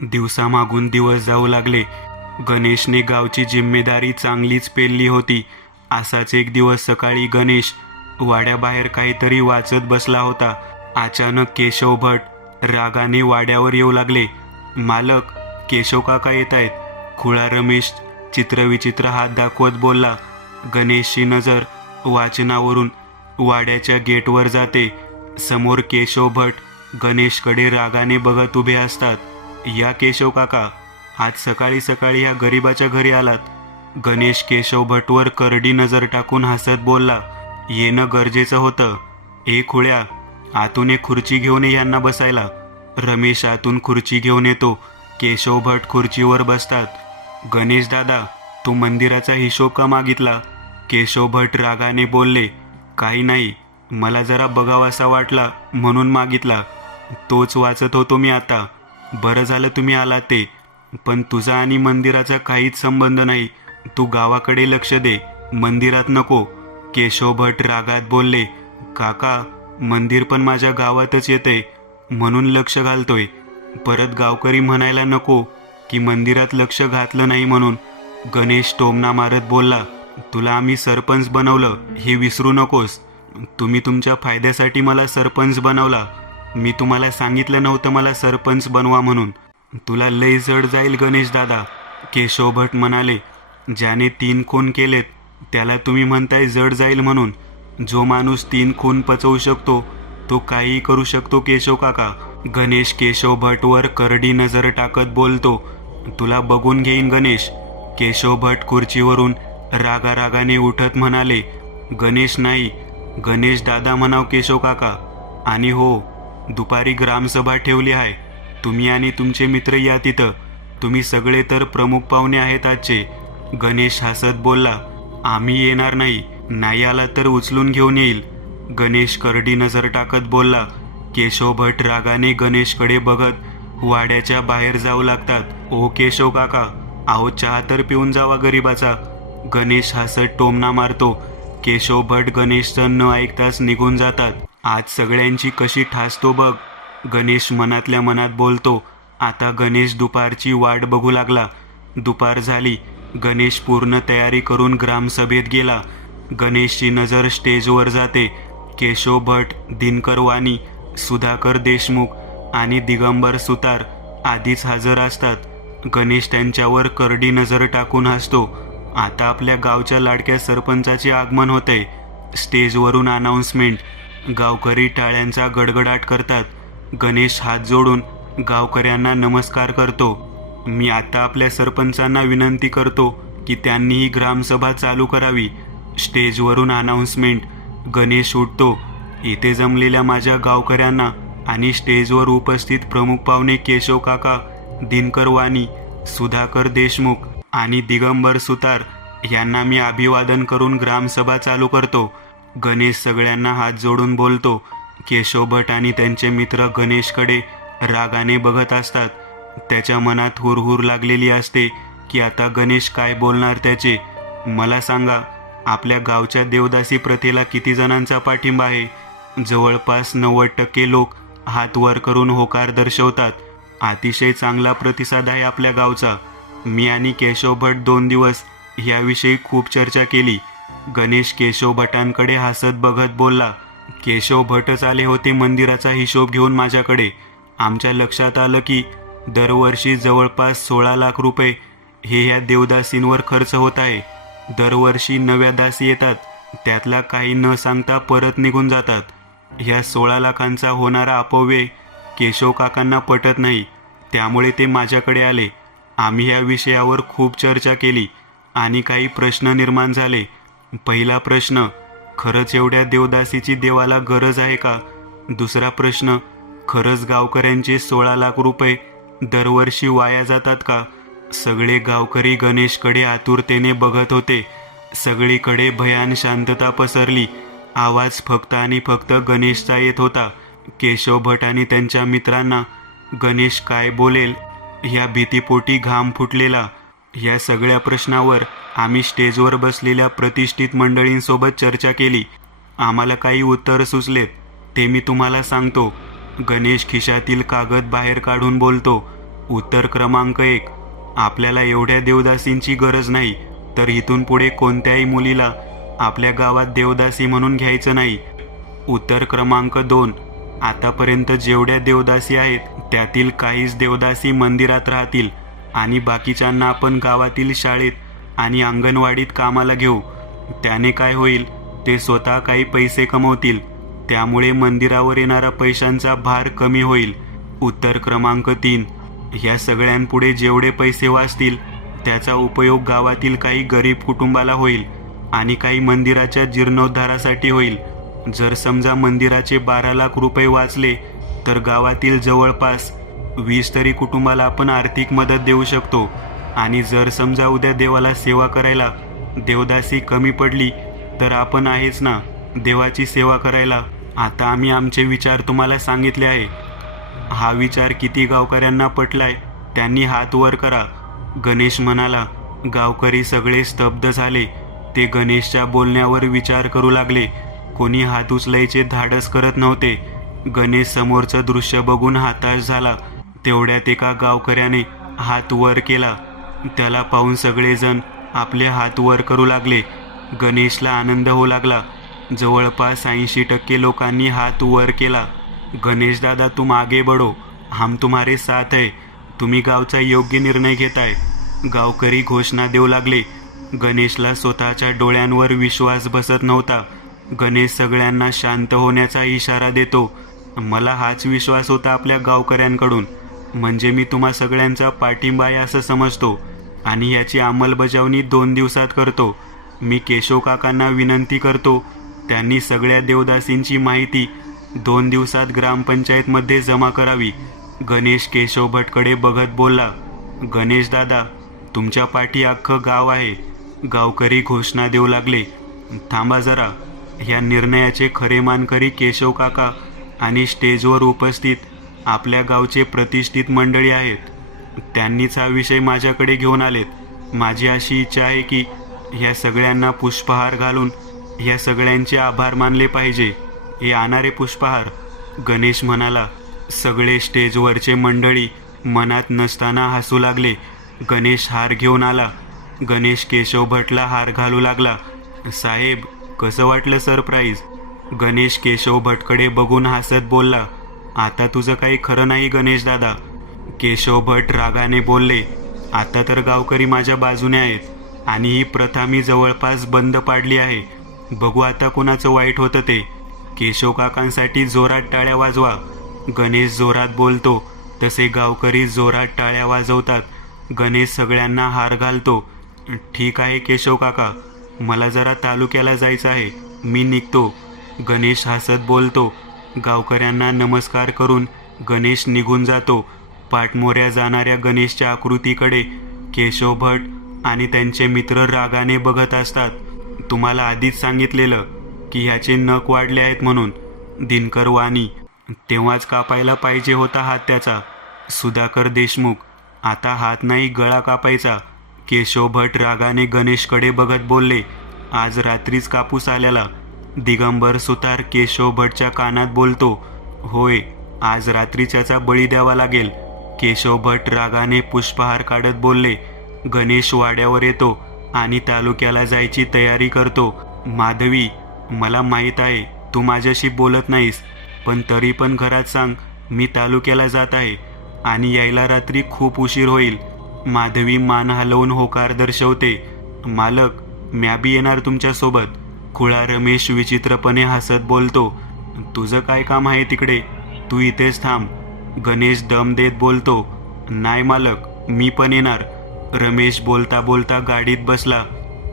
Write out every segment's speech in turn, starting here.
दिवसामागून दिवस जाऊ लागले. गणेशने गावची जिम्मेदारी चांगलीच पेलली होती. असाच एक दिवस सकाळी गणेश वाड्याबाहेर काहीतरी वाचत बसला होता. अचानक केशव भट रागाने वाड्यावर येऊ लागले. मालक, केशव काका येत आहेत. खुळा रमेश चित्रविचित्र हात दाखवत बोलला. गणेशची नजर वाचनावरून वाड्याच्या गेटवर जाते. समोर केशव भट गणेशकडे रागाने बघत उभे असतात. या केशव काका, आज सकाळी सकाळी या गरिबाच्या घरी आलात. गणेश केशव भटवर करडी नजर टाकून हसत बोलला. येणं गरजेचं होतं. ए खुळ्या, आतून एक खुर्ची घेऊन ये यांना बसायला. रमेश आतून खुर्ची घेऊन येतो. केशव भट खुर्चीवर बसतात. गणेश दादा, तू मंदिराचा हिशोब का मागितला? केशव भट रागाने बोलले. काही नाही, मला जरा बघावासा वाटला म्हणून मागितला. तोच वाचत होतो मी आता. बरं झालं तुम्ही आला ते. पण तुझा आणि मंदिराचा काहीच संबंध नाही. तू गावाकडे लक्ष दे, मंदिरात नको. केशव भट रागात बोलले. काका, मंदिर पण माझ्या गावातच येते म्हणून लक्ष घालतोय. परत गावकरी म्हणायला नको की मंदिरात लक्ष घातलं नाही म्हणून. गणेश टोमणा मारत बोलला. तुला आम्ही सरपंच बनवलं हे विसरू नकोस. तुम्ही तुमच्या फायद्यासाठी मला सरपंच बनवला. मी तुम्हाला सांगितलं नव्हतं मला सरपंच बनवा म्हणून. तुला लय जड जाईल गणेश दादा. केशव भट म्हणाले. ज्याने 3 खून केलेत त्याला तुम्ही म्हणताय जड जाईल म्हणून? जो माणूस 3 खून पचवू शकतो तो काहीही करू शकतो केशव काका. गणेश केशव भटवर करडी नजर टाकत बोलतो. तुला बघून घेईन गणेश. केशव भट खुर्चीवरून रागारागाने उठत म्हणाले. गणेश नाही, गणेश दादा म्हणाव केशव काका. आणि हो, दुपारी ग्रामसभा ठेवली आहे. तुम्ही आणि तुमचे मित्र या तिथं. तुम्ही सगळे तर प्रमुख पाहुणे आहेत आजचे. गणेश हसत बोलला. आम्ही येणार नाही. नाही आला तर उचलून घेऊन येईल. गणेश करडी नजर टाकत बोलला. केशव भट रागाने गणेशकडे बघत वाड्याच्या बाहेर जाऊ लागतात. ओ केशव काका, आहो चहा तर पिऊन जावा गरिबाचा. गणेश हसत टोमणा मारतो. केशव भट गणेशचं न ऐकताच निघून जातात. आज सगळ्यांची कशी ठासतो बघ, गणेश मनातल्या मनात बोलतो. आता गणेश दुपारची वाट बघू लागला. दुपार झाली. गणेश पूर्ण तयारी करून ग्रामसभेत गेला. गणेशची नजर स्टेजवर जाते. केशव भट, दिनकर वाणी, सुधाकर देशमुख आणि दिगंबर सुतार आधीच हजर असतात. गणेश त्यांच्यावर करडी नजर टाकून हसतो. आता आपल्या गावच्या लाडक्या सरपंचाचे आगमन होते. स्टेजवरून अनाउन्समेंट. गावकरी टाळ्यांचा गडगडाट करतात. गणेश हात जोडून गावकऱ्यांना नमस्कार करतो. मी आता आपल्या सरपंचांना विनंती करतो की त्यांनी ही ग्रामसभा चालू करावी. स्टेजवरून अनाउन्समेंट. गणेश उठतो. इथे जमलेल्या माझ्या गावकऱ्यांना आणि स्टेजवर उपस्थित प्रमुख पाहुणे केशव काका, दिनकर वाणी, सुधाकर देशमुख आणि दिगंबर सुतार यांना मी अभिवादन करून ग्रामसभा चालू करतो. गणेश सगळ्यांना हात जोडून बोलतो. केशव भट आणि त्यांचे मित्र गणेशकडे रागाने बघत असतात. त्याच्या मनात हुरहुर लागलेली असते की आता गणेश काय बोलणार त्याचे. मला सांगा, आपल्या गावच्या देवदासी प्रथेला किती जणांचा पाठिंबा आहे? जवळपास 90% लोक हात वर करून होकार दर्शवतात. अतिशय चांगला प्रतिसाद आहे आपल्या गावचा. मी आणि केशव भट 2 दिवस याविषयी खूप चर्चा केली. गणेश केशव भटांकडे हसत बघत बोलला. केशव भटच आले होते मंदिराचा हिशोब घेऊन माझ्याकडे. आमच्या लक्षात आलं की दरवर्षी जवळपास 16 लाख रुपये हे ह्या देवदासींवर खर्च होत आहे. दरवर्षी नव्या दासी येतात, त्यातला काही न सांगता परत निघून जातात. ह्या 16 लाखांचा होणारा अपव्यय केशव काकांना पटत नाही. त्यामुळे ते माझ्याकडे आले. आम्ही या विषयावर खूप चर्चा केली आणि काही प्रश्न निर्माण झाले. पहिला प्रश्न, खरंच एवढ्या देवदासीची देवाला गरज आहे का? दुसरा प्रश्न, खरंच गावकऱ्यांचे 16 लाख रुपये दरवर्षी वाया जातात का? सगळे गावकरी गणेशकडे आतुरतेने बघत होते. सगळीकडे भयान शांतता पसरली. आवाज फक्त आणि फक्त गणेशचा येत होता. केशव भट आणि त्यांच्या मित्रांना गणेश काय बोलेल या भीतीपोटी घाम फुटलेला. या सगळ्या प्रश्नावर आम्ही स्टेजवर बसलेल्या प्रतिष्ठित मंडळींसोबत चर्चा केली. आम्हाला काही उत्तर सुचलेत, ते मी तुम्हाला सांगतो. गणेश खिशातील कागद बाहेर काढून बोलतो. उत्तर क्रमांक 1, आपल्याला एवढ्या देवदासींची गरज नाही, तर इथून पुढे कोणत्याही मुलीला आपल्या गावात देवदासी म्हणून घ्यायचं नाही. उत्तर क्रमांक 2, आतापर्यंत जेवढ्या देवदासी आहेत त्यातील काहीच देवदासी मंदिरात राहतील आणि बाकीच्यांना आपण गावातील शाळेत आणि अंगणवाडीत कामाला घेऊ. त्याने काय होईल, ते स्वतः काही पैसे कमवतील, त्यामुळे मंदिरावर येणारा पैशांचा भार कमी होईल. उत्तर क्रमांक 3, ह्या सगळ्यांपुढे जेवढे पैसे वाचतील त्याचा उपयोग गावातील काही गरीब कुटुंबाला होईल आणि काही मंदिराच्या जीर्णोद्धारासाठी होईल. जर समजा मंदिराचे 12 लाख रुपये वाचले तर गावातील जवळपास 20 तरी कुटुंबाला आपण आर्थिक मदत देऊ शकतो. आणि जर समजा उद्या देवाला सेवा करायला देवदासी कमी पडली तर आपण आहेच ना देवाची सेवा करायला. आता आम्ही आमचे विचार तुम्हाला सांगितले आहे. हा विचार किती गावकऱ्यांना पटलाय त्यांनी हात वर करा. गणेश म्हणाला. गावकरी सगळे स्तब्ध झाले. ते गणेशच्या बोलण्यावर विचार करू लागले. कोणी हात उचलायचे धाडस करत नव्हते. गणेश समोरचं दृश्य बघून हताश झाला. तेवढ्यात एका गावकऱ्याने हात वर केला. त्याला पाहून सगळेजण आपले हात वर करू लागले. गणेशला आनंद होऊ लागला. जवळपास 80% लोकांनी हात वर केला. गणेश दादा, तुम आगे बढ़ो, हम तुम्हारे साथ है. तुम्ही गावचा योग्य निर्णय घेताय. गावकरी घोषणा देऊ लागले. गणेशला स्वतःच्या डोळ्यांवर विश्वास बसत नव्हता. गणेश सगळ्यांना शांत होण्याचा इशारा देतो. मला हाच विश्वास होता आपल्या गावकऱ्यांकडून. म्हणजे मी तुम्हा सगळ्यांचा पाठिंबा आहे असं समजतो आणि याची अंमलबजावणी 2 दिवसात करतो. मी केशव काकांना विनंती करतो त्यांनी सगळ्या देवदासींची माहिती 2 दिवसात ग्रामपंचायतमध्ये जमा करावी. गणेश केशव भटकडे बघत बोलला. गणेश दादा, तुमच्या पाठी अख्खं गाव आहे. गावकरी घोषणा देऊ लागले. थांबा जरा. ह्या निर्णयाचे खरे मानकरी केशव काका आणि स्टेजवर उपस्थित आपल्या गावचे प्रतिष्ठित मंडळी आहेत. त्यांनीच हा विषय माझ्याकडे घेऊन आलेत. माझी अशी इच्छा आहे की ह्या सगळ्यांना पुष्पहार घालून ह्या सगळ्यांचे आभार मानले पाहिजे. हे आणणारे पुष्पहार. गणेश म्हणाला. सगळे स्टेजवरचे मंडळी मनात नसताना हसू लागले. गणेश हार घेऊन आला. गणेश केशव भटला हार घालू लागला. साहेब, कसं वाटलं सरप्राईज? गणेश केशव भटकडे बघून हसत बोलला. आता तुझं काही खरं नाही गणेश दादा. केशव भट रागाने बोलले. आता तर गावकरी माझ्या बाजूने आहेत आणि ही प्रथा मी जवळपास बंद पाडली आहे. बघू आता कोणाचं वाईट होतं ते. केशव काकांसाठी जोरात टाळ्या वाजवा. गणेश जोरात बोलतो तसे गावकरी जोरात टाळ्या वाजवतात. गणेश सगळ्यांना हार घालतो. ठीक आहे केशव काका, मला जरा तालुक्याला जायचं आहे, मी निघतो. गणेश हसत बोलतो. गावकऱ्यांना नमस्कार करून गणेश निघून जातो. पाठमोऱ्या जाणाऱ्या गणेशच्या आकृतीकडे केशव भट आणि त्यांचे मित्र रागाने बघत असतात. तुम्हाला आधीच सांगितलेलं की ह्याचे नख वाढले आहेत म्हणून. दिनकर वाणी. तेव्हाच कापायला पाहिजे होता हात त्याचा. सुधाकर देशमुख. आता हात नाही गळा कापायचा. केशव भट रागाने गणेशकडे बघत बोलले. आज रात्रीच कापूस आल्याला. दिगंबर सुतार केशव भटच्या कानात बोलतो. होय, आज रात्रीच याचा बळी द्यावा लागेल. केशव भट रागाने पुष्पहार काढत बोलले. गणेश वाड्यावर येतो आणि तालुक्याला जायची तयारी करतो. माधवी, मला माहीत आहे तू माझ्याशी बोलत नाहीस, पण तरी पण घरात सांग मी तालुक्याला जात आहे आणि यायला रात्री खूप उशीर होईल. माधवी मान हलवून होकार दर्शवते. मालक, म्या बी येणार तुमच्यासोबत. खुळा रमेश विचित्रपणे हसत बोलतो. तुझं काय काम आहे तिकडे, तू इथेच थांब. गणेश दम देत बोलतो. नाही मालक, मी पण येणार. रमेश बोलता बोलता गाडीत बसला.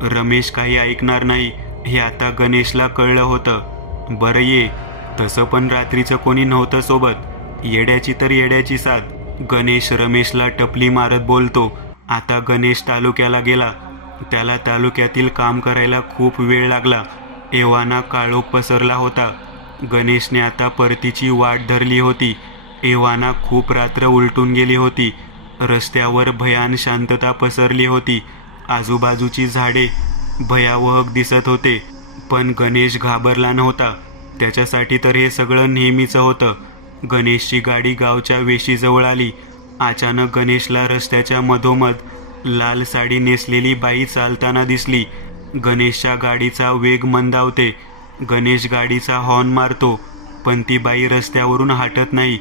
रमेश काही ऐकणार नाही हे आता गणेशला कळलं होतं. बरं ये, तसं पण रात्रीचं कोणी नव्हतं सोबत. येड्याची तर येड्याची साथ. गणेश रमेशला टपली मारत बोलतो. आता गणेश तालुक्याला गेला. त्याला तालुक्यातील काम करायला खूप वेळ लागला. एव्हाना काळोख पसरला होता. गणेशने आता परतीची वाट धरली होती. एव्हाना खूप रात्र उलटून गेली होती. रस्त्यावर भयान शांतता पसरली होती. आजूबाजूची झाडे भयावह दिसत होते, पण गणेश घाबरला नव्हता. त्याच्यासाठी तर हे सगळं नेहमीचं होतं. गणेशची गाडी गावच्या वेशीजवळ आली. अचानक गणेशला रस्त्याच्या मधोमध लाल साडी नेसलेली बाई चालताना दिसली. गणेशच्या गाडीचा वेग मंदावते. गणेश गाडीचा हॉर्न मारतो, पण ती बाई रस्त्यावरून हटत नाही.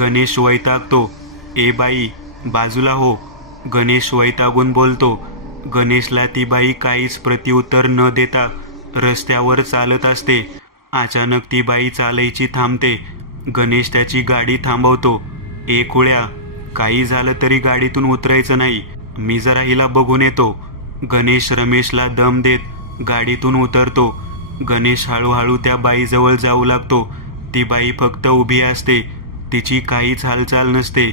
गणेश वैतागतो. ए बाई, बाजूला हो. गणेश वैतागून बोलतो. गणेशला ती बाई काहीच प्रत्युत्तर न देता रस्त्यावर चालत असते. अचानक ती बाई चालायची थांबते. गणेश त्याची गाडी थांबवतो. ए खुळ्या, काही झालं तरी गाडीतून उतरायचं नाही. मी जरा हिला बघून येतो. गणेश रमेशला दम देत गाडीतून उतरतो. गणेश हळूहळू त्या बाईजवळ जाऊ लागतो. ती बाई फक्त उभी असते. तिची काहीच हालचाल नसते.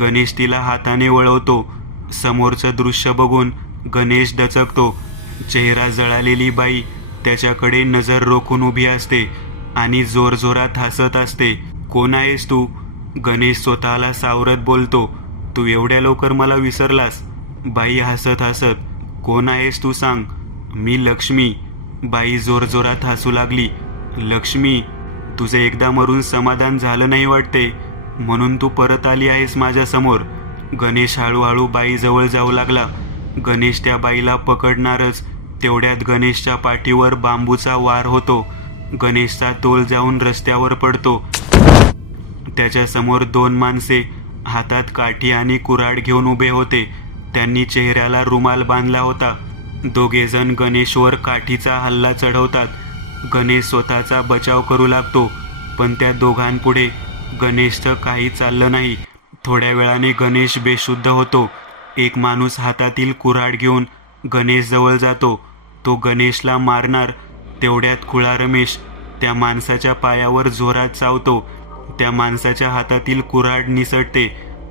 गणेश तिला हाताने वळवतो. समोरचं दृश्य बघून गणेश दचकतो. चेहरा जळालेली बाई त्याच्याकडे नजर रोखून उभी असते आणि जोरजोरात हसत असते. कोण आहेस तू? गणेश स्वतःला सावरत बोलतो. तू एवढ्या लवकर मला विसरलास? बाई हसत हसत, कोण आहेस तू सांग? मी लक्ष्मी. बाई जोरजोरात हसू लागली. लक्ष्मी, तुझं एकदा मरून समाधान झालं नाही वाटते, म्हणून तू परत आली आहेस माझ्यासमोर. गणेश हळूहळू बाईजवळ जाऊ लागला. गणेश त्या बाईला पकडणारच तेवढ्यात गणेशच्या पाठीवर बांबूचा वार होतो. गणेशचा तोल जाऊन रस्त्यावर पडतो. त्याच्यासमोर 2 माणसे हातात काठी आणि कुऱ्हाड घेऊन उभे होते. त्यांनी चेहऱ्याला रुमाल बांधला होता. दोघेजण गणेशवर काठीचा हल्ला चढवतात. गणेश स्वतःचा बचाव करू लागतो, पण त्या दोघांपुढे गणेशचं काही चाललं नाही. थोड्या वेळाने गणेश बेशुद्ध होतो. एक माणूस हातातील कुऱ्हाड घेऊन गणेशजवळ जातो. तो गणेशला मारणार तेवढ्यात खुळा रमेश त्या माणसाच्या पायावर जोरात चावतो. त्या माणसाच्या हातातील कुऱ्हाड निसटते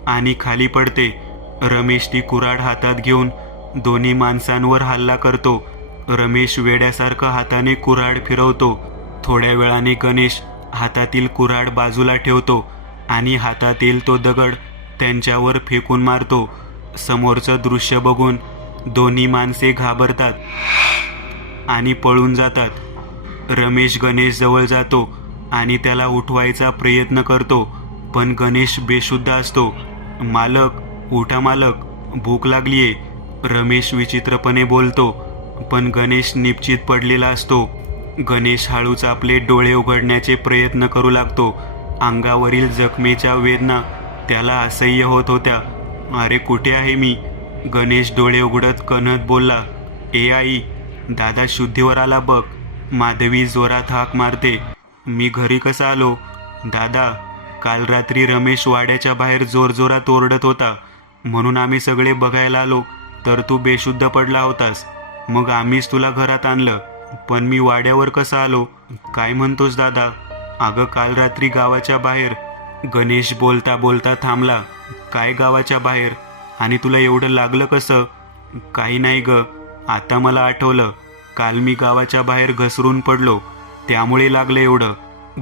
आणि खाली पडते. रमेश ती कुऱ्हाड हातात घेऊन दोन्ही माणसांवर हल्ला करतो. रमेश वेड्यासारखं हाताने कुऱ्हाड फिरवतो. थोड्या वेळाने गणेश हातातील कुऱ्हाड बाजूला ठेवतो आणि हातातील तो दगड त्यांच्यावर फेकून मारतो. समोरचं दृश्य बघून दोन्ही माणसे घाबरतात आणि पळून जातात. रमेश गणेश जवळ जातो आणि त्याला उठवायचा प्रयत्न करतो, पण गणेश बेशुद्ध असतो. मालक, उठा मालक, भूक लागलीये. रमेश विचित्रपणे बोलतो, पण गणेश निपचित पडलेला असतो. गणेश हळूच आपले डोळे उघडण्याचे प्रयत्न करू लागतो. अंगावरील जखमेच्या वेदना त्याला असह्य होत होत्या. अरे कुठे आहे मी? गणेश डोळे उघडत कणत बोलला. ए आई, दादा शुद्धीवर आला बघ. माधवी जोरात हाक मारते. मी घरी कसा आलो? दादा, काल रात्री रमेश वाड्याच्या बाहेर जोरजोरात ओरडत होता, म्हणून आम्ही सगळे बघायला आलो, तर तू बेशुद्ध पडला होतास. मग आम्हीच तुला घरात आणलं. पण मी वाड्यावर कसा आलो? काय म्हणतोस दादा? अगं काल रात्री गावाच्या बाहेर. गणेश बोलता बोलता थांबला. काय गावाच्या बाहेर? आणि तुला एवढं लागलं कसं? काही नाही ग, आता मला आठवलं. काल मी गावाच्या बाहेर घसरून पडलो, त्यामुळे लागलं एवढं.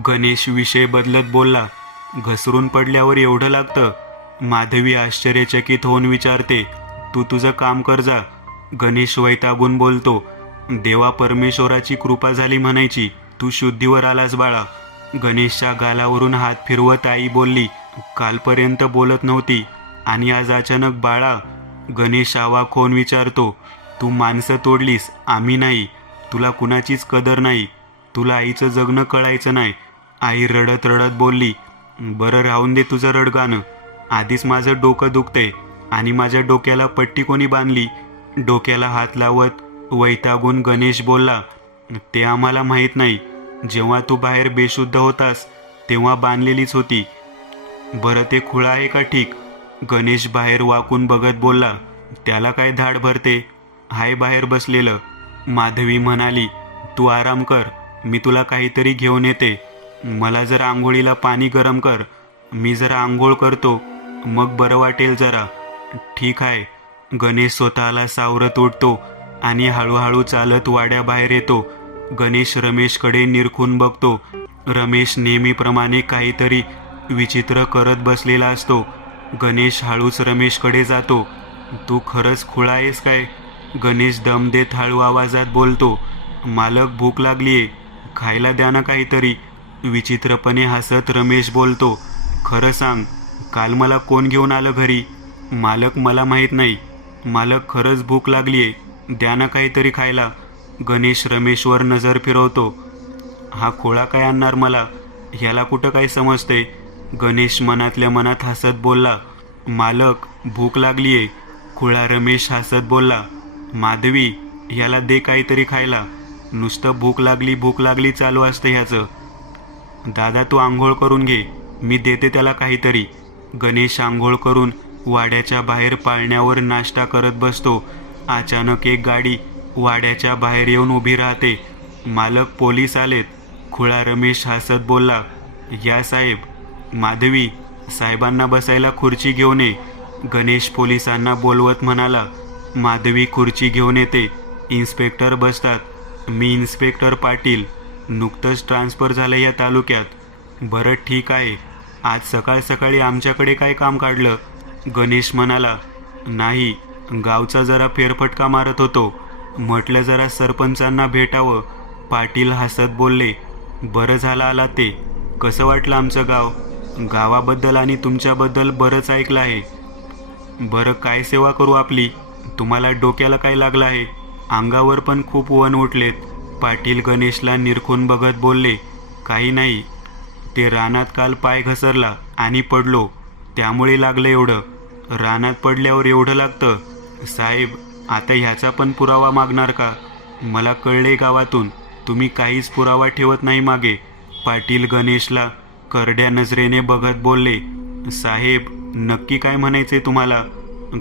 गणेश विषय बदलत बोलला. घसरून पडल्यावर एवढं लागतं? माधवी आश्चर्यचकित होऊन विचारते. तू तुझं काम कर जा. गणेश वैतागून बोलतो. देवा परमेश्वराची कृपा झाली म्हणायची. तू शुद्धीवर आलास बाळा. गणेशच्या गालावरून हात फिरवत आई बोलली. कालपर्यंत बोलत नव्हती आणि आज अचानक बाळा? गणेश आवाक होऊन विचारतो. तू माणसं तोडलीस, आम्ही नाही. तुला कुणाचीच कदर नाही. तुला आईचं जगणं कळायचं नाही. आई रडत रडत बोलली. बरं राहून दे तुझं रडगाणं. आधीच माझं डोकं दुखतंय आणि माझ्या डोक्याला पट्टी कोणी बांधली? डोक्याला हात लावत वैतागून गणेश बोलला. ते आम्हाला माहीत नाही. जेव्हा तू बाहेर बेशुद्ध होतास तेव्हा बांधलेलीच होती. बरं ते खुळा आहे का ठीक? गणेश बाहेर वाकून बघत बोलला. त्याला काय धाड भरते? हाय बाहेर बसलेलं. माधवी म्हणाली. तू आराम कर, मी तुला काहीतरी घेऊन येते. मला जरा आंघोळीला पाणी गरम कर. मी जरा आंघोळ करतो, मग बरं वाटेल जरा. ठीक आहे. गणेश स्वतःला सावरत उठतो आणि हळूहळू चालत वाड्याबाहेर येतो. गणेश रमेशकडे निरखून बघतो. रमेश नेहमीप्रमाणे काहीतरी विचित्र करत बसलेला असतो. गणेश हळूच रमेशकडे जातो. तू खरंच खुळा आहेस काय? गणेश दम देत हळू आवाजात बोलतो. मालक, भूक लागलीये, खायला द्या ना काहीतरी. विचित्रपणे हसत रमेश बोलतो. खरं सांग, काल मला कोण घेऊन आलं घरी? मालक, मला माहीत नाही. मालक, खरंच भूक लागली आहे, द्या ना काहीतरी खायला. गणेश रमेशवर नजर फिरवतो. हा खोळा काय आणणार मला? ह्याला कुठं काय समजते? गणेश मनातल्या मनात हसत बोलला. मालक, भूक लागली आहे. खुळा रमेश हसत बोलला. माधवी, ह्याला दे काहीतरी खायला. नुसतं भूक लागली चालू असतं ह्याचं. दादा, तू आंघोळ करून घे, मी देते त्याला काहीतरी. गणेश आंघोळ करून वाड्याच्या बाहेर पाळण्यावर नाश्ता करत बसतो. अचानक एक गाडी वाड्याच्या बाहेर येऊन उभी राहते. मालक, पोलीस आलेत. खुळा रमेश हसत बोलला. या साहेब. माधवी, साहेबांना बसायला खुर्ची घेऊन ये. गणेश पोलिसांना बोलवत म्हणाला. माधवी खुर्ची घेऊन येते. इन्स्पेक्टर बसतात. मी इन्स्पेक्टर पाटील, नुकतंच ट्रान्सफर झालं या तालुक्यात. बरं, ठीक आहे. आज सकाळ सकाळी आमच्याकडे काय काम काढलं? गणेश म्हणाला. नाही, गावचा जरा फेरफटका मारत होतो, म्हटलं जरा सरपंचांना भेटावं. पाटील हसत बोलले. बरं झालं आला ते. कसं वाटलं आमचं गाव? गावाबद्दल आणि तुमच्याबद्दल बरंच ऐकलं आहे. बरं, काय सेवा करू आपली? तुम्हाला डोक्याला काय लागलं आहे? अंगावर पण खूप वन उठलेत. पाटील गणेशला निरखून बघत बोलले. काही नाही, ते रानात काल पाय घसरला आणि पडलो, त्यामुळे लागलं एवढं. रानात पडल्यावर एवढं लागतं? साहेब, आता ह्याचा पण पुरावा मागणार का? मला कळले गावातून तुम्ही काहीच पुरावा ठेवत नाही मागे. पाटील गणेशला करड्या नजरेने बघत बोलले. साहेब, नक्की काय म्हणायचे तुम्हाला?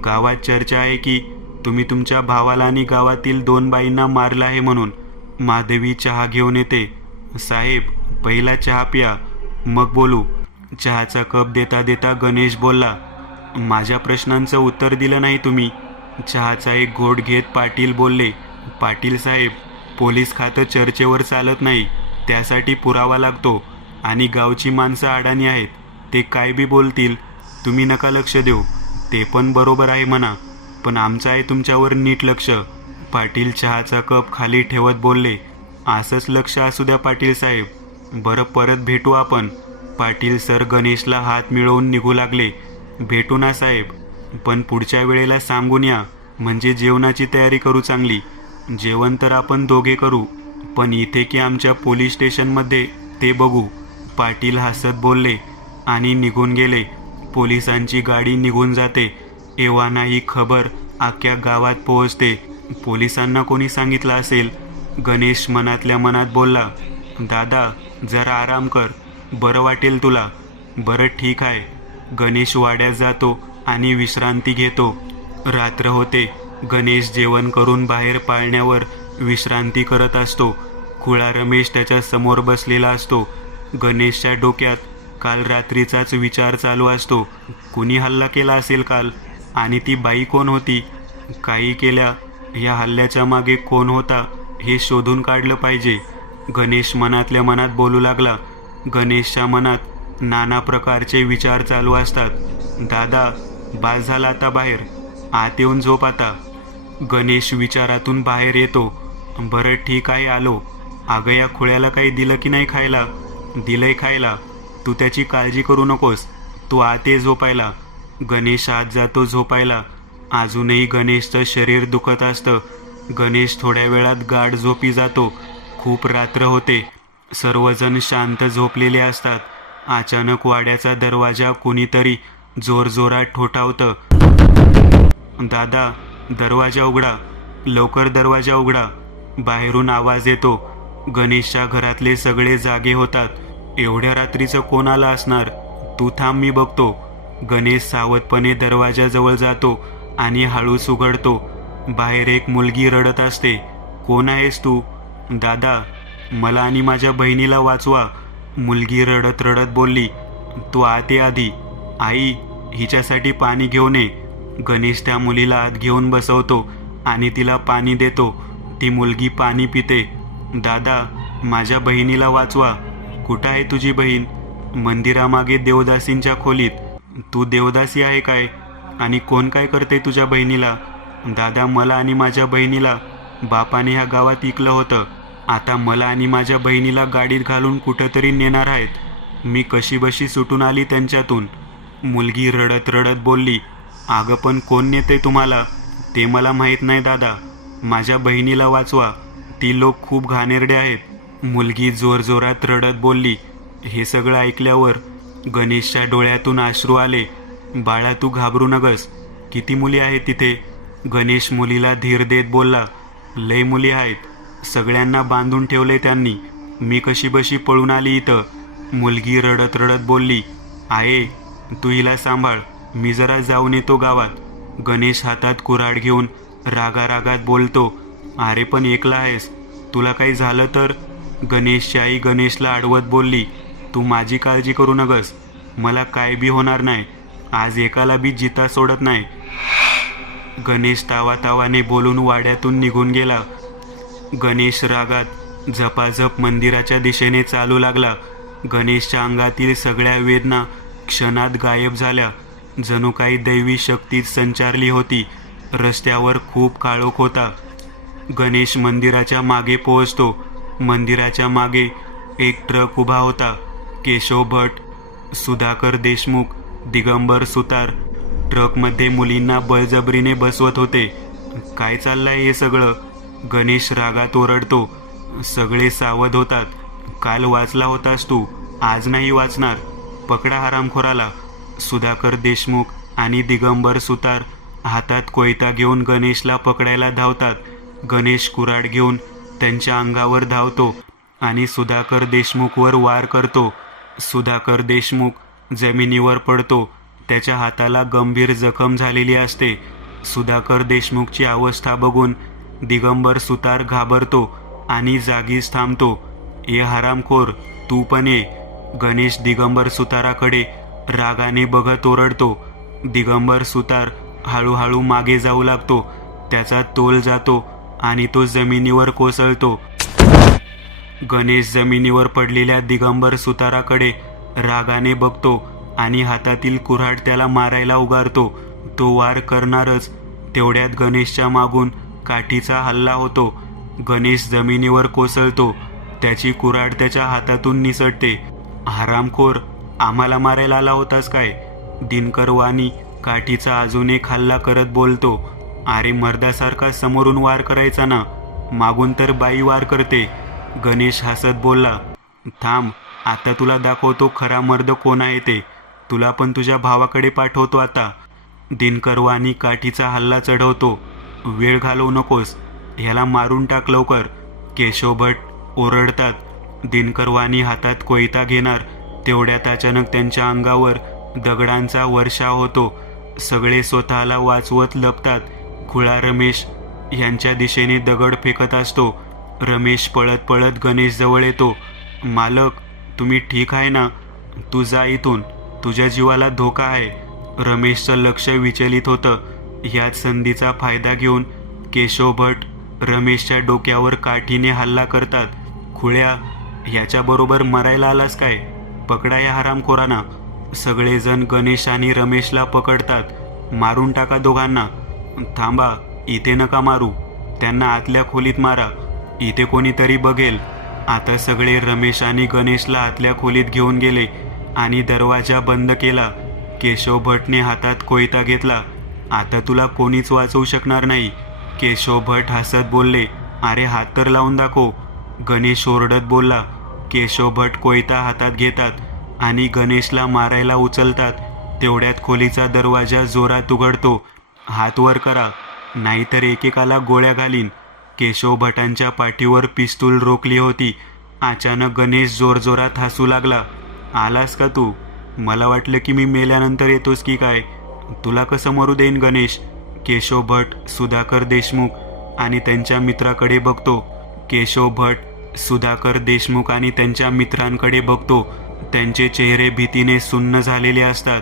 गावात चर्चा आहे की तुम्ही तुमच्या भावाला आणि गावातील 2 बाईंना मारलं आहे म्हणून. माधवी चहा घेऊन येते. साहेब, पहिला चहा प्या, मग बोलू. चहाचा कप देता देता गणेश बोलला. माझ्या प्रश्नांचं उत्तर दिलं नाही तुम्ही. चहाचा एक घोट घेत पाटील बोलले. पाटील साहेब, पोलीस खातं चर्चेवर चालत नाही, त्यासाठी पुरावा लागतो. आणि गावची माणसं अडाणी आहेत, ते काय बी बोलतील, तुम्ही नका लक्ष देऊ. ते पण बरोबर आहे म्हणा, पण आमचं आहे तुमच्यावर नीट लक्ष. पाटील चहाचा कप खाली ठेवत बोलले. असंच लक्ष असू द्या पाटील साहेब. बरं, परत भेटू आपण. पाटील सर गणेशला हात मिळवून निघू लागले. भेटू ना साहेब, पण पुढच्या वेळेला सांगून या, म्हणजे जेवणाची तयारी करू चांगली. जेवण तर आपण दोघे करू, पण इथे की आमच्या पोलीस स्टेशनमध्ये ते बघू. पाटील हसत बोलले आणि निघून गेले. पोलिसांची गाडी निघून जाते. एव्हाना ही खबर अख्ख्या गावात पोहोचते. पोलिसांना कोणी सांगितलं असेल? गणेश मनातल्या मनात बोलला. दादा, जरा आराम कर, बरं वाटेल तुला. बरं, ठीक आहे. गणेश वाड्यात जातो आणि विश्रांती घेतो. रात्र होते. गणेश जेवण करून बाहेर पाळण्यावर विश्रांती करत असतो. खुळा रमेश त्याच्या समोर बसलेला असतो. गणेशच्या डोक्यात काल रात्रीचाच विचार चालू असतो. कुणी हल्ला केला असेल काल? आणि ती बाई कोण होती? काही केल्या या हल्ल्याच्या मागे कोण होता हे शोधून काढलं पाहिजे. गणेश मनातल्या मनात बोलू लागला. गणेशच्या मनात नाना प्रकारचे विचार चालू असतात. दादा, बास झाला आता बाहेर, आत येऊन झोप आता. गणेश विचारातून बाहेर येतो. बरं, ठीक आहे, आलो. अगं, या खुळ्याला काही दिलं की नाही खायला? दिलंय खायला, तू त्याची काळजी करू नकोस, तू आत ये झोपायला. गणेश आत जातो झोपायला. अजूनही गणेशचं शरीर दुखत असतं. गणेश थोड्या वेळात गाढ झोपी जातो. खूप रात्र होते. सर्वजण शांत झोपलेले असतात. अचानक वाड्याचा दरवाजा कुणीतरी जोरजोरात ठोठावतं. दादा, दरवाजा उघडा, लवकर दरवाजा उघडा. बाहेरून आवाज येतो. गणेशच्या घरातले सगळे जागे होतात. एवढ्या रात्रीचं कोण आलं असणार? तू थांब, मी बघतो. गणेश सावधपणे दरवाजाजवळ जातो आणि हळूच उघडतो. बाहेर एक मुलगी रडत असते. कोण आहेस तू? दादा, मला आणि माझ्या बहिणीला वाचवा. मुलगी रडत रडत बोलली. तू आत ये आधी. आई, हिच्यासाठी पाणी घेऊन ये. गणेश त्या मुलीला आत घेऊन बसवतो आणि तिला पाणी देतो. ती मुलगी पाणी पिते. दादा, माझ्या बहिणीला वाचवा. कुठं आहे तुझी बहीण? मंदिरामागे देवदासींच्या खोलीत. तू देवदासी आहे काय? आणि कोण काय करते तुझ्या बहिणीला? दादा, मला आणि माझ्या बहिणीला बापाने ह्या गावात इकलं होतं. आता मला आणि माझ्या बहिणीला गाडीत घालून कुठंतरी नेणार आहेत. मी कशीबशी सुटून आली त्यांच्यातून. मुलगी रडत रडत बोलली, अगं पण कोण नेतंय तुम्हाला? ते मला माहीत नाही दादा. माझ्या बहिणीला वाचवा, ती लोक खूप घाणेरडे आहेत. मुलगी जोरजोरात रडत बोलली. हे सगळं ऐकल्यावर गणेशच्या डोळ्यातून अश्रू आले. बाळा तू घाबरू नगस. किती मुली आहेत तिथे? गणेश मुलीला धीर देत बोलला, लय मुली आहेत. सगळ्यांना बांधून ठेवले त्यांनी. मी कशी बशी पळून आली इथं. मुलगी रडत रडत बोलली, आहे तू हिला सांभाळ, मी जरा जाऊन येतो गावात. गणेश हातात कुऱ्हाड घेऊन रागारागात बोलतो, अरे पण एकला आहेस, तुला काही झालं तर? गणेशची आई गणेशला अडवत बोलली, तू माझी काळजी करू नगस, मला काय बी होणार नाही. आज एकाला बी जिता सोडत नाही. गणेश तावातावाने बोलून वाड्यातून निघून गेला. गणेश रागात झपाझप मंदिराच्या दिशेने चालू लागला. गणेशच्या अंगातील सगळ्या वेदना क्षणात गायब झाल्या. जणू काही दैवी शक्तीच संचारली होती. रस्त्यावर खूप काळोख होता. गणेश मंदिराच्या मागे पोहोचतो. मंदिराच्या मागे एक ट्रक उभा होता. केशव भट, सुधाकर देशमुख, दिगंबर सुतार ट्रकमध्ये मुलींना बळजबरीने बसवत होते. काय चाललंय हे सगळं? गणेश रागात ओरडतो. सगळे सावध होतात. काल वाचला होतास तू, आज नाही वाचणार. पकडा हरामखोराला. सुधाकर देशमुख आणि दिगंबर सुतार हातात कोयता घेऊन गणेशला पकडायला धावतात. गणेश कुऱ्हाड घेऊन त्यांच्या अंगावर धावतो आणि सुधाकर देशमुखवर वार करतो. सुधाकर देशमुख जमिनीवर पडतो. त्याच्या हाताला गंभीर जखम झालेली असते. सुधाकर देशमुखची अवस्था बघून दिगंबर सुतार घाबरतो आणि जागीच थांबतो. ये हरामखोर, तू पण ये. गणेश दिगंबर सुताराकडे रागाने बघत ओरडतो. दिगंबर सुतार हळूहळू मागे जाऊ लागतो. त्याचा तोल जातो आणि तो जमिनीवर कोसळतो. गणेश जमिनीवर पडलेल्या दिगंबर सुताराकडे रागाने बघतो आणि हातातील कुऱ्हाड त्याला मारायला उगारतो. तो वार करणारच तेवढ्यात गणेशच्या मागून काठीचा हल्ला होतो. गणेश जमिनीवर कोसळतो. त्याची कुऱ्हाड त्याच्या हातातून निसटते. हरामखोर, आम्हाला मारायला आला होतास काय? दिनकर वाणी काठीचा अजून एक हल्ला करत बोलतो. अरे मर्दासारखा समोरून वार करायचा ना, मागून तर बाई वार करते. गणेश हसत बोलला, थांब, आता तुला दाखवतो खरा मर्द कोण आहे ते. तुला पण तुझ्या भावाकडे पाठवतो आता. दिनकर वाणी काठीचा हल्ला चढवतो. वेळ घालवू नकोस, ह्याला मारून टाक लवकर. केशव भट ओरडतात. दिनकर वाणी हातात कोयता घेणार तेवढ्यात अचानक त्यांच्या अंगावर दगडांचा वर्षाव होतो. सगळे स्वतःला वाचवत लपतात. खुळा रमेश यांच्या दिशेने दगड फेकत असतो. रमेश पळत पळत गणेश जवळ येतो. मालक, तुम्ही ठीक आहे ना? तू जा इथून, तुझ्या जीवाला धोका आहे. रमेशचं लक्ष विचलित होतं. याच संधीचा फायदा घेऊन केशव भट रमेशच्या डोक्यावर काठीने हल्ला करतात. खुळ्या, ह्याच्याबरोबर मरायला आलास काय? पकडा या हरामखोरांना. सगळेजण गणेश आणि रमेशला पकडतात. मारून टाका दोघांना. थांबा, इथे नका मारू, त्यांना आतल्या खोलीत मारा, इथे कोणीतरी बघेल. आता सगळे रमेश आणि गणेशला आतल्या खोलीत घेऊन गेले आणि दरवाजा बंद केला. केशव भटने हातात कोयता घेतला. आता तुला कोणीच वाचवू शकणार नाही. केशव भट हसत बोलले, अरे हात तर लावून दाखव. गणेश ओरडत बोलला. केशव भट कोयता हातात घेतात आणि गणेशला मारायला उचलतात. तेवढ्यात खोलीचा दरवाजा जोरात उघडतो. हात वर करा, नाहीतर एकेकाला गोळ्या घालीन. केशव भटांच्या पाठीवर पिस्तूल रोखली होती. अचानक गणेश जोरजोरात हसू लागला. आलास का तू? मला वाटलं की मी मेल्यानंतर येतोस की काय. तुला कसं मरू देईन गणेश. केशव भट सुधाकर देशमुख आणि त्यांच्या मित्राकडे बघतो. केशव भट सुधाकर देशमुख आणि त्यांच्या मित्रांकडे बघतो. त्यांचे चेहरे भीतीने सुन्न झालेले असतात.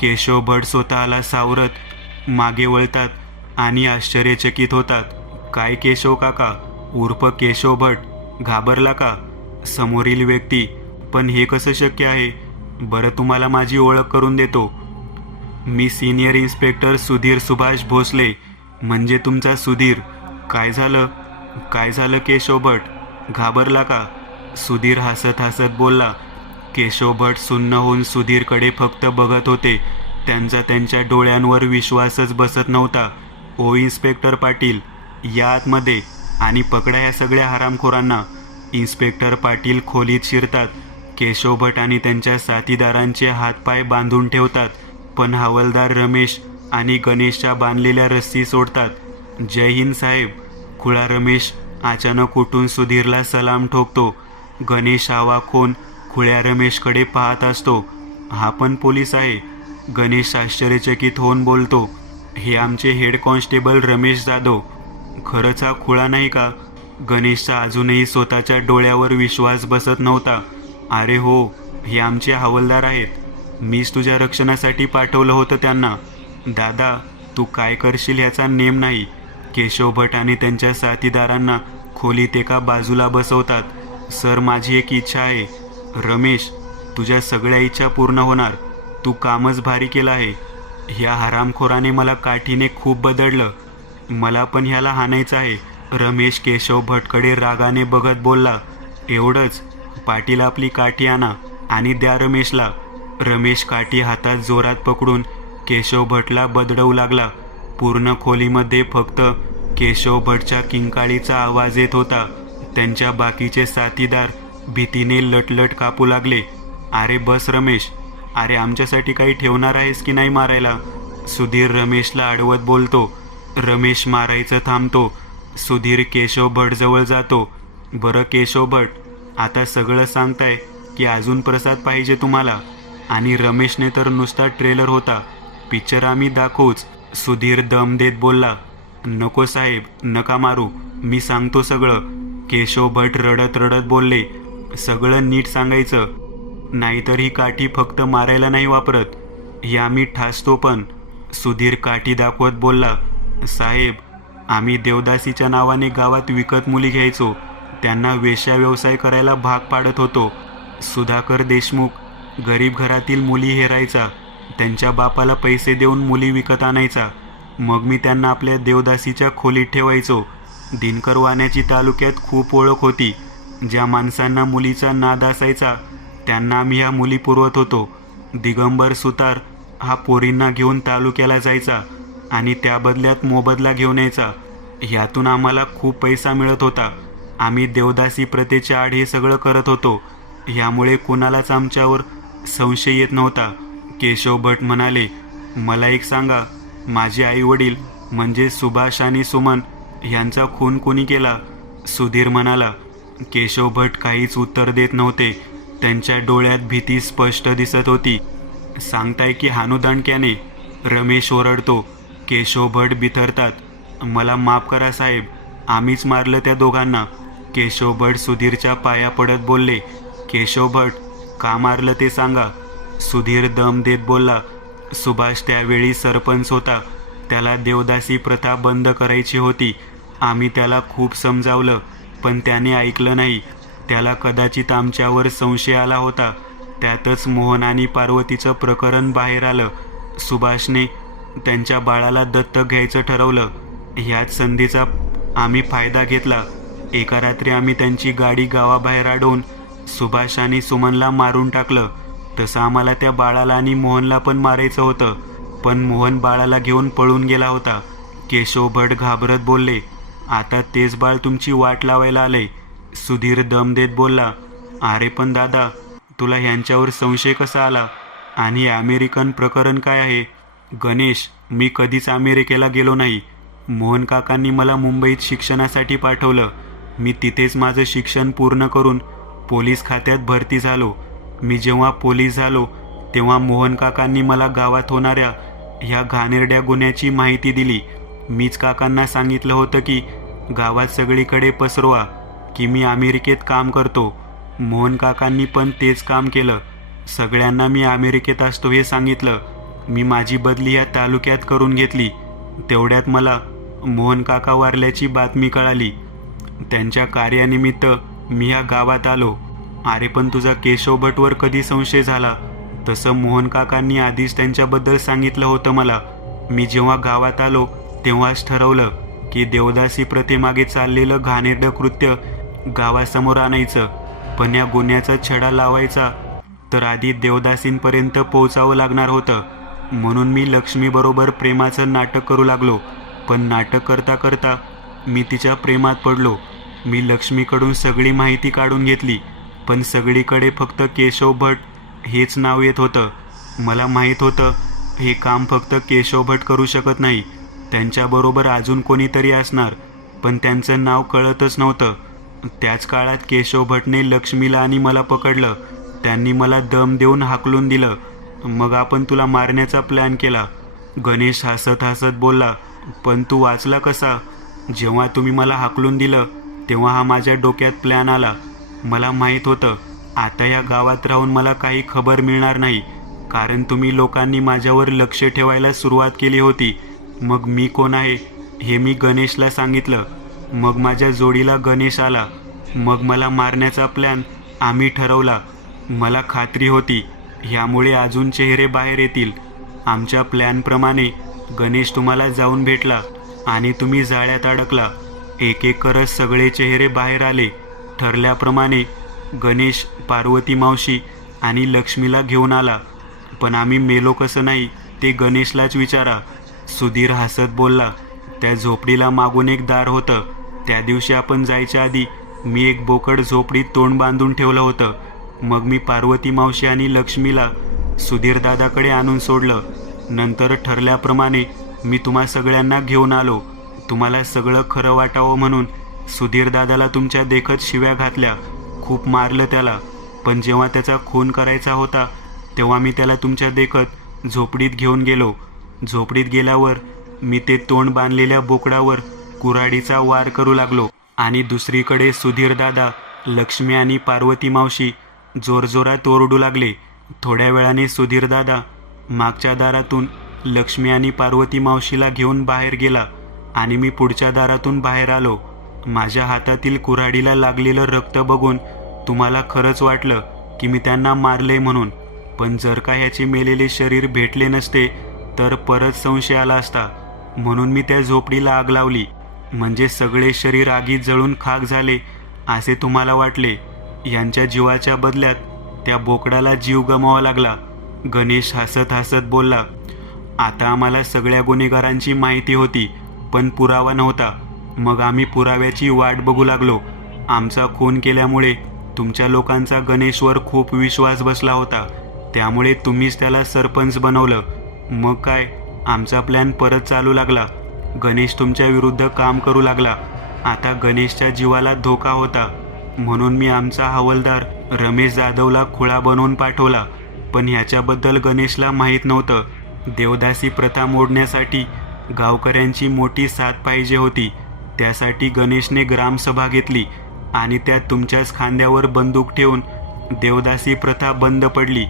केशव भट स्वतःला सावरत मागे वळतात आणि आश्चर्यचकित होतात. काय केशव काका उर्फ केशव भट, घाबरला का? समोरील व्यक्ती, पण हे कसं शक्य आहे? बरं, तुम्हाला माझी ओळख करून देतो. मी सिनियर इन्स्पेक्टर सुधीर सुभाष भोसले, म्हणजे तुमचा सुधीर. काय झालं? काय झालं केशव भट, घाबरला का? सुधीर हसत हसत बोलला. केशव भट सुन्न होऊन सुधीरकडे फक्त बघत होते. त्यांचा त्यांच्या डोळ्यांवर विश्वासच बसत नव्हता. ओ इन्स्पेक्टर पाटील, या आतमध्ये आणि पकडा या सगळ्या हरामखोरांना. इन्स्पेक्टर पाटील खोलीत शिरतात. केशव भट आणि त्यांच्या साथीदारांचे हातपाय बांधून ठेवतात, पण हवालदार रमेश आणि गणेशच्या बांधलेल्या रस्सी सोडतात. जय हिंद साहेब. खुळा रमेश अचानक उठून सुधीरला सलाम ठोकतो. गणेश आवाखोन खुळ्या रमेशकडे पाहत असतो. हा पण पोलीस आहे? गणेश आश्चर्यचकित होऊन बोलतो, हे आमचे हेड कॉन्स्टेबल रमेश जाधव. खरंच हा खुळा नाही का? गणेशचा अजूनही स्वतःच्या डोळ्यावर विश्वास बसत नव्हता. अरे हो, हे आमचे हवालदार आहेत. मीच तुझ्या रक्षणासाठी पाठवलं होतं त्यांना. दादा, तू काय करशील ह्याचा नेम नाही. केशव भट आणि त्यांच्या साथीदारांना खोलीत एका बाजूला बसवतात. सर, माझी एक इच्छा आहे. रमेश, तुझ्या सगळ्या इच्छा पूर्ण होणार. तू कामच भारी केलं आहे. ह्या हरामखोराने मला काठीने खूप बदडलं. मला पण ह्याला हाणायचं आहे. रमेश केशव भटकडे रागाने बघत बोलला. एवढंच? पाटील, आपली काठी आणा आणि द्या रमेशला. रमेश काठी हातात जोरात पकडून केशव भटला बदडवू लागला. पूर्ण खोलीमध्ये फक्त केशव भटच्या किंकाळीचा आवाज येत होता. त्यांच्या बाकीचे साथीदार भीतीने लटलट कापू लागले. अरे बस रमेश. अरे, आमच्यासाठी काही ठेवणार आहेस की नाही मारायला? सुधीर रमेशला अडवत बोलतो. रमेश मारायचं थांबतो. सुधीर केशव भट जवळ जातो. बरं केशव भट, आता सगळं सांगताय की अजून प्रसाद पाहिजे तुम्हाला? आणि रमेशने तर नुसता ट्रेलर होता, पिक्चर आम्ही दाखवूच. सुधीर दम देत बोलला. नको साहेब, नका मारू, मी सांगतो सगळं. केशव भट रडत रडत बोलले. सगळं नीट सांगायचं, नाहीतर ही काठी फक्त मारायला नाही वापरत, ही आम्ही ठासतो पण. सुधीर काठी दाखवत बोलला. साहेब, आम्ही देवदासीच्या नावाने गावात विकत मुली घ्यायचो. त्यांना वेश्या व्यवसाय करायला भाग पाडत होतो. सुधाकर देशमुख गरीब घरातील मुली हेरायचा. त्यांच्या बापाला पैसे देऊन मुली विकत आणायचा. मग मी त्यांना आपल्या देवदासीच्या खोलीत ठेवायचो. दिनकर वाण्याची तालुक्यात खूप ओळख होती. ज्या माणसांना मुलीचा नाद असायचा त्यांना आम्ही ह्या मुली पुरवत होतो. दिगंबर सुतार हा पोरींना घेऊन तालुक्याला जायचा आणि त्या बदल्यात मोबदला घेऊन यायचा. ह्यातून आम्हाला खूप पैसा मिळत होता. आम्ही देवदासी प्रथेच्या आड हे सगळं करत होतो. ह्यामुळे कुणालाच आमच्यावर संशय येत नव्हता. केशव भट म्हणाले. मला एक सांगा, माझे आई वडील म्हणजे सुभाष आणि सुमन ह्यांचा खून कोणी केला? सुधीर म्हणाला. केशव भट काहीच उत्तर देत नव्हते. त्यांच्या डोळ्यात भीती स्पष्ट दिसत होती. सांगताय की हानुदांडक्याने? रमेश ओरडतो. केशव भट बिथरतात. मला माफ करा साहेब, आम्हीच मारलं त्या दोघांना. केशव भट सुधीरच्या पाया पडत बोलले. केशव भट, का मारलं ते सांगा. सुधीर दम देत बोलला. सुभाष त्यावेळी सरपंच होता. त्याला देवदासी प्रथा बंद करायची होती. आम्ही त्याला खूप समजावलं, पण त्याने ऐकलं नाही. त्याला कदाचित आमच्यावर संशय आला होता. त्यातच मोहन आणि पार्वतीचं प्रकरण बाहेर आलं. सुभाषने त्यांच्या बाळाला दत्तक घ्यायचं ठरवलं. ह्याच संधीचा आम्ही फायदा घेतला. एका रात्री आम्ही त्यांची गाडी गावाबाहेर अडवून सुभाष आणि सुमनला मारून टाकलं. तसं आम्हाला त्या बाळाला आणि मोहनला पण मारायचं होतं, पण मोहन बाळाला घेऊन पळून गेला होता. केशव भट घाबरत बोलले. आता तेच बाळ तुमची वाट लावायला आलंय. सुधीर दम देत बोलला. अरे पण दादा, तुला ह्यांच्यावर संशय कसा आला? आणि अमेरिकन प्रकरण काय आहे? गणेश, मी कधीच अमेरिकेला गेलो नाही. मोहन काकांनी मला मुंबईत शिक्षणासाठी पाठवलं. मी तिथेच माझं शिक्षण पूर्ण करून पोलीस खात्यात भरती झालो. मी जेव्हा पोलीस झालो तेव्हा मोहन काकांनी मला गावात होणाऱ्या ह्या घाणेरड्या गुन्ह्याची माहिती दिली. मीच काकांना सांगितलं होतं की गावात सगळीकडे पसरवा की मी अमेरिकेत काम करतो. मोहन काकांनी पण तेच काम केलं. सगळ्यांना मी अमेरिकेत असतो हे सांगितलं. मी माझी बदली या तालुक्यात करून घेतली. तेवढ्यात मला मोहन काका वारल्याची बातमी कळाली. त्यांच्या कार्यानिमित्त मी ह्या गावात आलो. अरे पण तुझा केशव भटवर कधी संशय झाला? तसं मोहन काकांनी आधीच त्यांच्याबद्दल सांगितलं होतं मला. मी जेव्हा गावात आलो तेव्हाच ठरवलं की देवदासी प्रथेमागे चाललेलं घाणेरडं कृत्य गावासमोर आणायचं, पण या गुन्ह्याचा छडा लावायचा तर आधी देवदासींपर्यंत पोहोचावं लागणार होतं. म्हणून मी लक्ष्मीबरोबर प्रेमाचं नाटक करू लागलो. पण नाटक करता करता मी तिच्या प्रेमात पडलो. मी लक्ष्मीकडून सगळी माहिती काढून घेतली, पण सगळीकडे फक्त केशव भट हेच नाव येत होतं. मला माहीत होतं हे काम फक्त केशव भट करू शकत नाही, त्यांच्याबरोबर अजून कोणीतरी असणार, पण त्यांचं नाव कळतच नव्हतं. त्याच काळात केशव भटने लक्ष्मीला आणि मला पकडलं. त्यांनी मला दम देऊन हाकलून दिलं. मग आपण तुला मारण्याचा प्लॅन केला. गणेश हसत हसत बोलला, पण तू वाचला कसा? जेव्हा तुम्ही मला हाकलून दिलं तेव्हा हा माझ्या डोक्यात प्लॅन आला. मला माहीत होतं आता या गावात राहून मला काही खबर मिळणार नाही, कारण तुम्ही लोकांनी माझ्यावर लक्ष ठेवायला सुरुवात केली होती. मग मी कोण आहे हे मी गणेशला सांगितलं. मग माझ्या जोडीला गणेश आला. मग मला मारण्याचा प्लॅन आम्ही ठरवला. मला खात्री होती ह्यामुळे अजून चेहरे बाहेर येतील. आमच्या प्लॅनप्रमाणे गणेश तुम्हाला जाऊन भेटला आणि तुम्ही जाळ्यात अडकला. एक एक करत सगळे चेहरे बाहेर आले. ठरल्याप्रमाणे गणेश पार्वती मावशी आणि लक्ष्मीला घेऊन आला. पण आम्ही मेलो कसं नाही ते गणेशलाच विचारा. सुधीर हसत बोलला, त्या झोपडीला मागून एक दार होतं. त्या दिवशी आपण जायच्या आधी मी एक बोकड झोपडीत तोंड बांधून ठेवलं होतं. मग मी पार्वती मावशी आणि लक्ष्मीला सुधीर दादाकडे आणून सोडलं. नंतर ठरल्याप्रमाणे मी तुम्हा सगळ्यांना घेऊन आलो. तुम्हाला सगळं खरं वाटावं म्हणून सुधीर दादाला तुमच्या देखत शिव्या घातल्या, खूप मारलं त्याला. पण जेव्हा त्याचा खून करायचा होता तेव्हा मी त्याला तुमच्या देखत झोपडीत घेऊन गेलो. झोपडीत गेल्यावर मी ते तोंड बांधलेल्या बोकडावर कुऱ्हाडीचा वार करू लागलो आणि दुसरीकडे सुधीर दादा, लक्ष्मी आणि पार्वती मावशी जोरजोरात ओरडू लागले. थोड्या वेळाने सुधीर दादा मागच्या दारातून लक्ष्मी आणि पार्वती मावशीला घेऊन बाहेर गेला आणि मी पुढच्या दारातून बाहेर आलो. माझ्या हातातील कुऱ्हाडीला लागलेलं रक्त बघून तुम्हाला खरंच वाटलं की मी त्यांना मारले म्हणून. पण जर का ह्याचे मेलेले शरीर भेटले नसते तर परत संशय आला असता. म्हणून मी त्या झोपडीला आग लावली. म्हणजे सगळे शरीर आगीत जळून खाक झाले असे तुम्हाला वाटले. यांच्या जीवाच्या बदल्यात त्या बोकडाला जीव गमावा लागला. गणेश हसत हसत बोलला, आता आम्हाला सगळ्या गुन्हेगारांची माहिती होती पण पुरावा नव्हता. मग आम्ही पुराव्याची वाट बघू लागलो. आमचा खून केल्यामुळे तुमच्या लोकांचा गणेशवर खूप विश्वास बसला होता, त्यामुळे तुम्हीच त्याला सरपंच बनवलं. मग काय, आमचा प्लॅन परत चालू लागला. गणेश तुमच्या विरुद्ध काम करू लागला. आता गणेशच्या जीवाला धोका होता म्हणून मी आमचा हवालदार रमेश जाधवला खुळा बनवून पाठवला. पण ह्याच्याबद्दल गणेशला माहीत नव्हतं. देवदासी प्रथा मोडण्यासाठी गावकऱ्यांची मोठी साथ पाहिजे होती. त्यासाठी गणेशने ग्रामसभा घेतली आणि त्यात तुमच्याच खांद्यावर बंदूक ठेवून देवदासी प्रथा बंद पडली.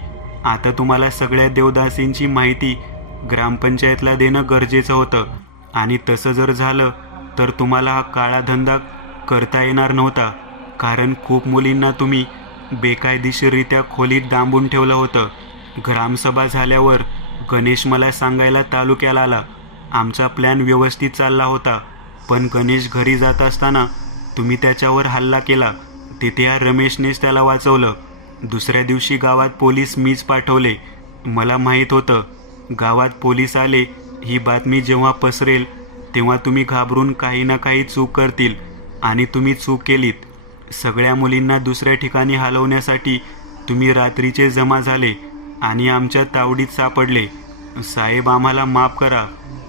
आता तुम्हाला सगळ्या देवदासींची माहिती ग्रामपंचायतला देणं गरजेचं होतं आणि तसं जर झालं तर तुम्हाला हा काळा धंदा करता येणार नव्हता, कारण खूप मुलींना तुम्ही बेकायदेशीररित्या खोलीत डांबून ठेवलं होतं. ग्रामसभा झाल्यावर गणेश मला सांगायला तालुक्याला आला. आमचा प्लॅन व्यवस्थित चालला होता, पण गणेश घरी जात असताना तुम्ही त्याच्यावर हल्ला केला. तिथे या रमेशनेच त्याला वाचवलं. दुसऱ्या दिवशी गावात पोलीस मीच पाठवले. मला माहीत होतं गावात पोलीस आले ही बातमी जेव्हा पसरेल तेव्हा तुम्ही घाबरून काही ना काही चूक करतील आणि तुम्ही चूक केलीत. सगळ्या मुलींना दुसऱ्या ठिकाणी हलवण्यासाठी तुम्ही रात्रीचे जमा झाले आणि आमच्या तावडीत सापडले. साहेब, आम्हाला माफ करा.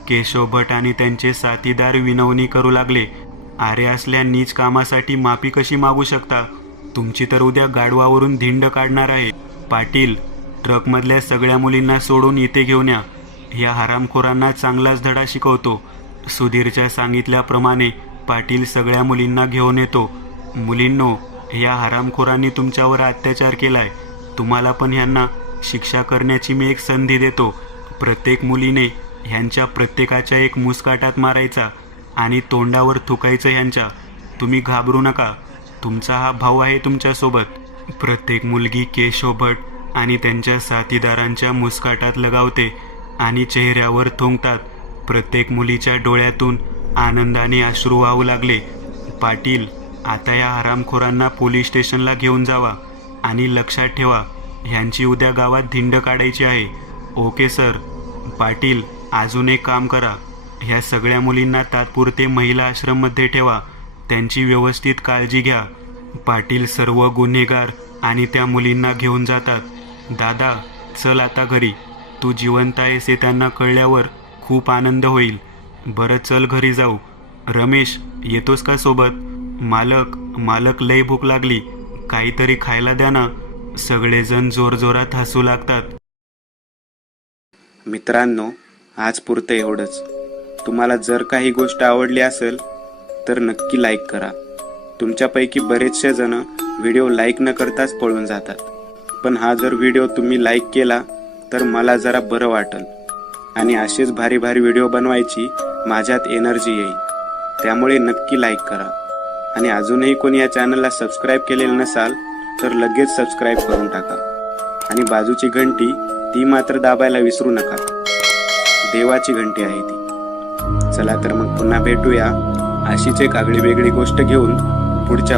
केशव भट आणि त्यांचे साथीदार विनवणी करू लागले. अरे, असल्या नीच कामासाठी माफी कशी मागू शकता? तुमची तर उद्या गाढवावरून धिंड काढणार आहे. पाटील, ट्रकमधल्या सगळ्या मुलींना सोडून इथे घेऊन या. ह्या हरामखोरांना चांगलाच धडा शिकवतो. सुधीरच्या सांगितल्याप्रमाणे पाटील सगळ्या मुलींना घेऊन येतो. मुलींनो, ह्या हरामखोरांनी तुमच्यावर अत्याचार केलाय. तुम्हाला पण ह्यांना शिक्षा करण्याची मी एक संधी देतो. प्रत्येक मुलीने ह्यांच्या प्रत्येकाच्या एक मुस्काटात मारायचा आणि तोंडावर थुकायचं ह्यांच्या. तुम्ही घाबरू नका. तुमचा हा भाऊ आहे तुमच्यासोबत. प्रत्येक मुलगी केशव भट आणि त्यांच्या साथीदारांच्या मुस्काटात लगावते आणि चेहऱ्यावर थुंकतात. प्रत्येक मुलीच्या डोळ्यातून आनंदाने अश्रू वाहू लागले. पाटील, आता या हरामखोरांना पोलीस स्टेशनला घेऊन जावा आणि लक्षात ठेवा, ह्यांची उद्या गावात धिंड काढायची आहे. Okay sir. पाटील, अजून एक काम करा. ह्या सगळ्या मुलींना तात्पुरते महिला आश्रममध्ये ठेवा. त्यांची व्यवस्थित काळजी घ्या. पाटील सर्व गुन्हेगार आणि त्या मुलींना घेऊन जातात. दादा, चल आता घरी. तू जिवंत आहेस हे त्यांना कळल्यावर खूप आनंद होईल. बरं, चल घरी जाऊ. रमेश, येतोस का सोबत? मालक लई भूक लागली. काहीतरी खायला द्या ना. सगळेजण जोरजोरात हसू लागतात. मित्रांनो, आज पुरतं एवढंच. तुम्हाला जर काही गोष्ट आवडली असेल तर नक्की लाईक करा. तुमच्यापैकी बरेचसे जण व्हिडिओ लाईक न करताच पळून जातात. पण हा जर व्हिडिओ तुम्ही लाईक केला तर मला जरा बरं वाटेल आणि असेच भारी भारी व्हिडिओ बनवायची माझ्यात एनर्जी येईल. त्यामुळे नक्की लाईक करा. आणि अजूनही कोणी या चॅनलला सबस्क्राईब केलेलं नसाल तर लगेच सबस्क्राईब करून टाका. आणि बाजूची घंटी ती मात्र दाबायला विसरू नका. देवाची घंटी आहे ती. चला तर मग पुन्हा भेटूया अशीच एक आगळी वेगळी गोष्ट घेऊन पुढच्या